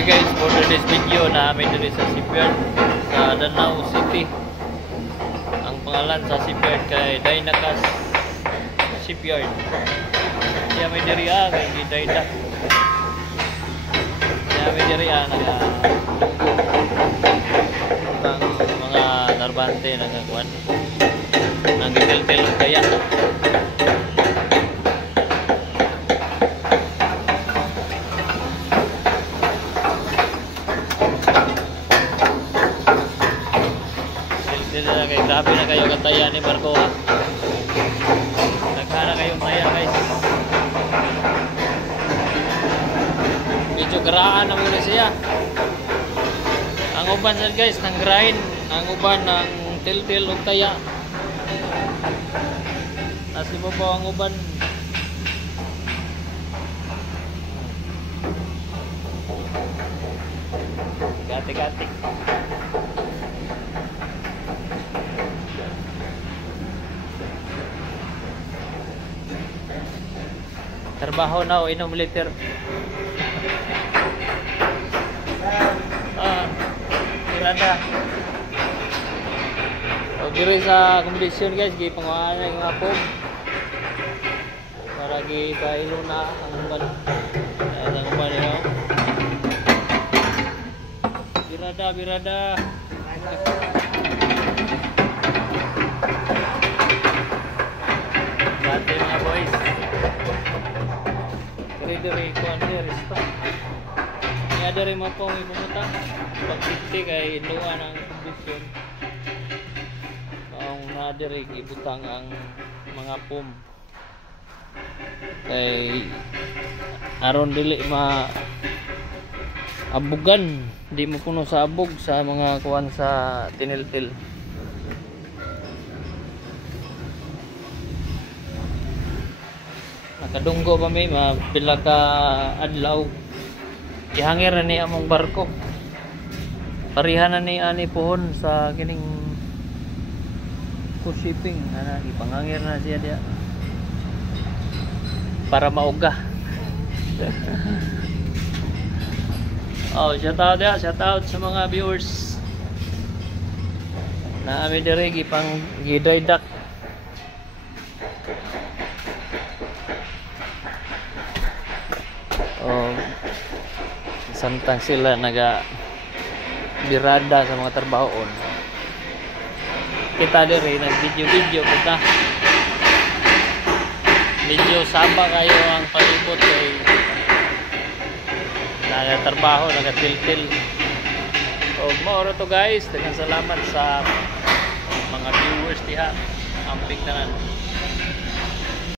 Sorry guys for today's video na amin dito sa shipyard sa Danau City. Ang pangalan sa shipyard kay Dynakas Shipyard. Siya may diriya kay Daydak. Siya may diriya na mga narbante na nagkuhan. Nang gitil-til kaya. Grabe na kayo kataya ni barko ha. Naghana kayong taya guys. Medyo garaan na muna siya. Ang uban sir guys ng grind. Ang uban ng til-til o taya. Nasi mo po ang uban. Gati-gati. Trabaho na o inom liter. Miranda. O diri sa competition guys, gipanguhaan na yung hapon. Para gipailo na ang uban. Ang uban nyo. Birada. Bate mga boys. Dari kuan dia resto. Ni ada rin mapong ibubuta. Pagkiti kay inuan ang kondisyon. Ang nadiri ibutang ang mga pum. Kay aron dili abugan, di mo puno sa abog sa mga kuan sa tiniltil. Nakadunggo pa may mapila ka adlaw. Ihangir na ni among barko. Parihan na ni ani pohon sa kining cruise shipping. Ipangangir na siya dia para mauga. Oh, shout out sa mga viewers. Na ami diri gipang gidaydak. Samtang sila naga birada sa mga trabahoon. Kita diri nag-video kita. Medyo saba kayo ang palibot kay nagatrabaho, nagatil-til. So, mauro to guys. Daghang salamat sa mga viewers diha. Amping tanan.